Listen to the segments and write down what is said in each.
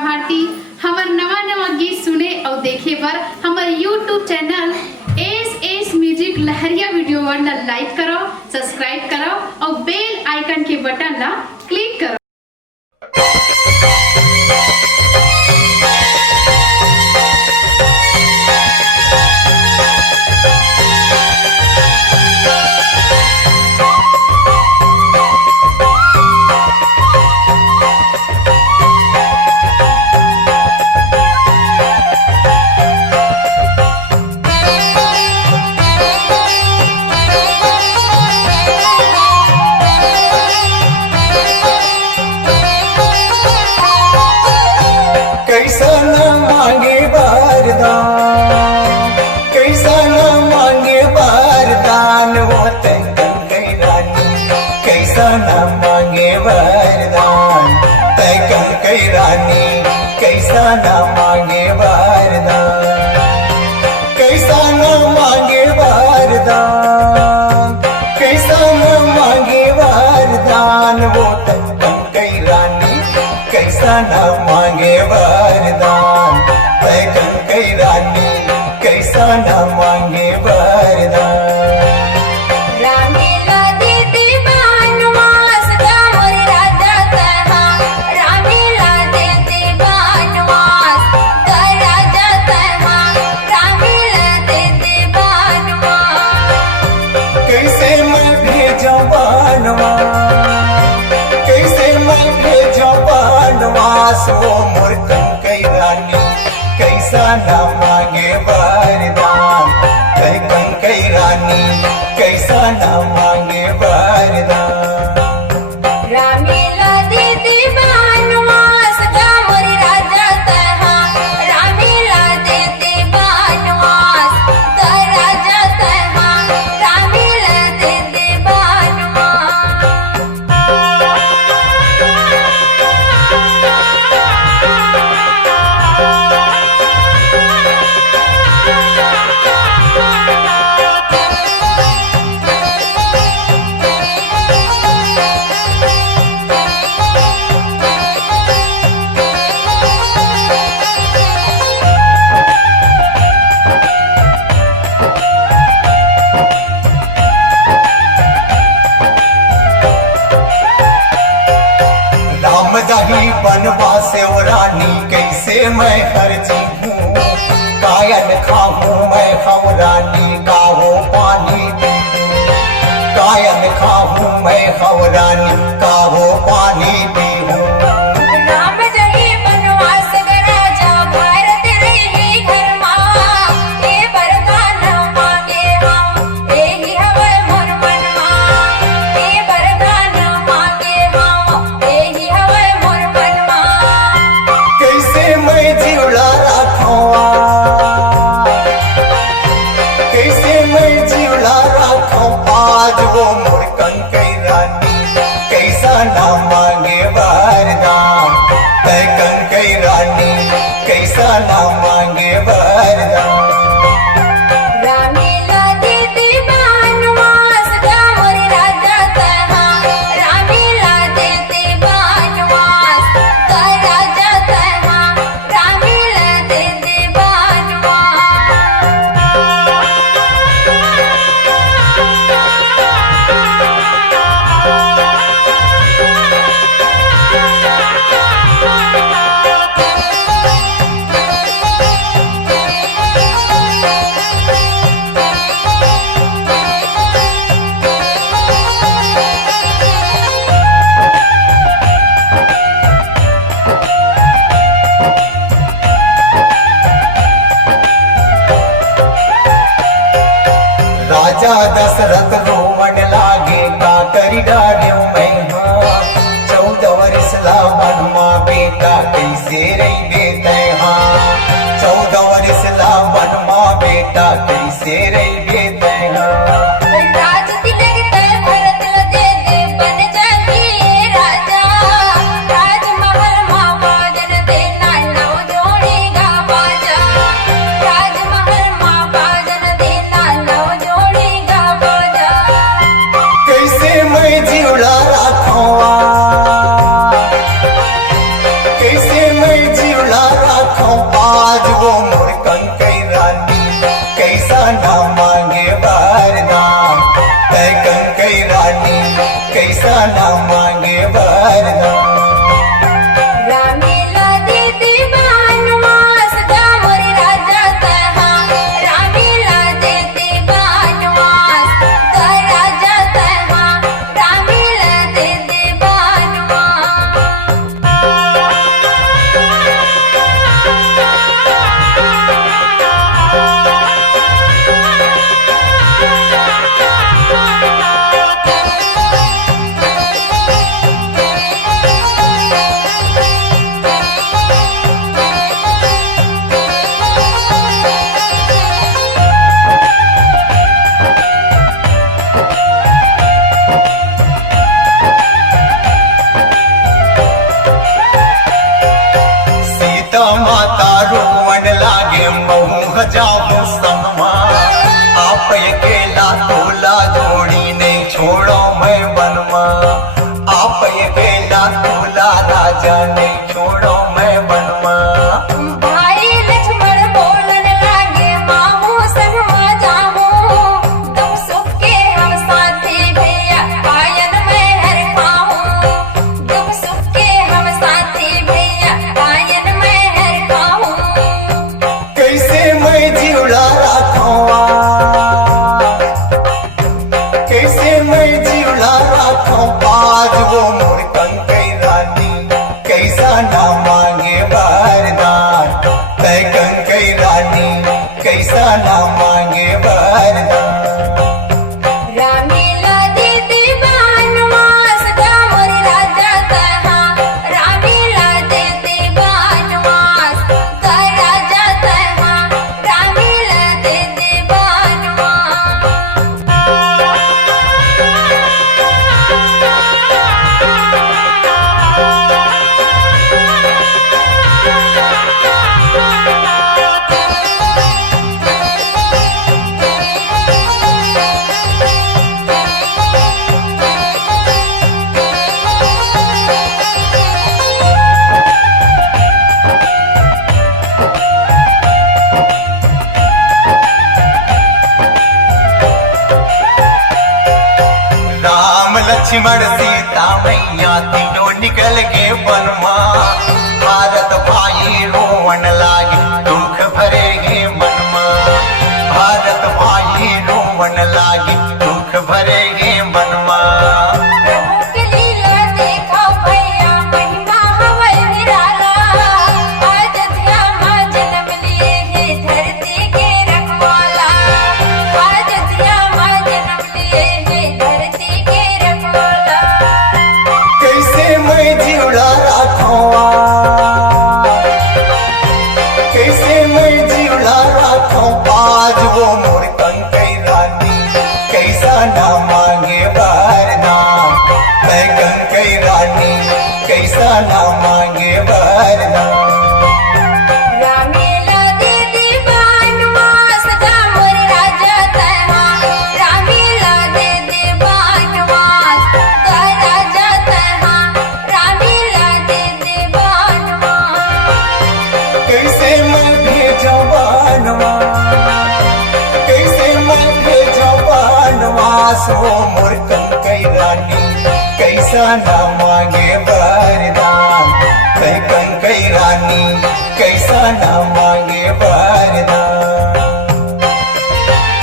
भारती। हमार नवा नवा गीत सुने और देखे पर हमारे YouTube चैनल एस म्यूजिक लहरिया वीडियो वन लाइक करो, सब्सक्राइब करो और बेल आइकन के बटन ला क्लिक करो। कैसा न मांगे वरदान, कैसा न मांगे वरदान वो तैकन कई रानी। कैसा न मांगे वरदान तैकन कई रानी। कैसा न मांगे वरदान, कैसा न मांगे वरदान, कैसा न मांगे वरदान वो तैकन कई रानी। कैसा न मांगे वरदान तैकन कई रानी। कैसा न मांगे वरदान। रामीला देते बनवास गावर राजा तहा। रामीला देते बनवास गा राजा तहा। रामीला देते बनवास। कैसे मैं भेजो बनवास, कैसे मैं भेजो बनवास वो मूर्खन कई रानी। कैसा न मांगे वरदान तैकन कई रानी। कैसा न मांगे वरदान। रामीला देते बनवास गावर राजा तहा। रामीला देते बनवास गा राजा तहा। रामीला देते बनवास। राम दही बनवास और रानी। कैसे मैं हर हूँ कायन खाऊं मैं खाऊं रानी। काहो पानी पीऊं कायन खाऊं मैं खाऊं रानी। काहो पानी पीऊं। राम जही बनवास गा राजा भारत रही घर माँ। ए वरदान मांगे हम एही हवै मोर मनवा। ए वरदान मांगे हम एही हवै मोर मनवा। कैसे मैं जिउला राखवा, कैसे मैं जिउला राखूं आज वो मूर्खन कई रानी। कैसा न मांगे वरदान तैकन कई रानी। कैसा न मांगे वरदान। रामीला देते बनवास गावर राजा तहा। रामीला देते बनवास गा राजा तहा। रामीला देते बनवास। राजा दशरथ रोवन लागे का करी डाल्यो मैं हाँ। 14 वर्ष ला मनमा बेटा कैसे रही बेते हाँ। 14 वर्ष ला मनमा बेटा कैसे रही बेते हाँ। राज तिलक तय भरत ल दे दे बन जागी राजा। राजमहल माँ बाजन देना नौ जोड़ी गा बाजा। राजमहल माँ बाजन देना नौ जोड़ी गा बाजा। कैसे मैं जिउला राखवा, कैसे मैं जिउ वरदान। रामीला देते वनवास गा मोरे राजा तहा, रामीला देते वनवास गा राजा तहा, रामीला देते सीता माता रोवन लागे महू जाऊं संगमा, आप अकेला तोला जोड़ी नहीं छोड़ो मैं वनमा, आप अकेला तोला राजा नहीं छोड़ो मैं वनमा। भाई लक्ष्मण बोलन लागे मामू संगमा जामू, तुम सुख के हम साथी भैया आयन में हर खाऊं, तुम सुख के हम साथी भैया आयन में हर खाऊं। कैसे मैं जिउला राखवा, कैसे मैं जिउला राखूं आज वो मोर कंकई रानी, कैसा ना मांगे वरदान, तय कंकई रानी कैसा ना मांगे वरदान। रामीला देते वनवास गा मोरे राजा तहा, रामीला देते वनवास गा राजा तहा, रामीला देते राम लक्ष्मण सीता मैया तीनों निकल गए वनमा, भारत भाई रोवन लागे दुख भरे गे मनमा, भारत भाई रोवन लागे दुख भरे गे मनमा। प्रभु की लीला देखा भैया महिमा हवै निराला, अयोध्या मां जन्म लिए हे धरती के रखवाला, अयोध्या मां जन्म लिए हे धरती के रखवाला। कैसे मैं जिउला राखवा, कैसे मैं जिउला राखूं आज वो मोर कंकई रानी, कैसा ना मांगे वरदान, मैं कंकई रानी कैसा ना मांगे वरदान। रामीला देते वनवास गा मोरे राजा तहा, रामीला देते वनवास गा राजा तहा, रामीला देते कैसे मैं भेजा वनवा, कैसे मैं भेजा वनवास वो मोर कंकई रानी, कैसा ना मांगे वरदान, मैं कंकई रानी कैसा ना मांगे वरदान,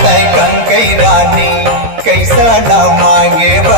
मैं कंकई रानी कैसा ना मांगे वरदान।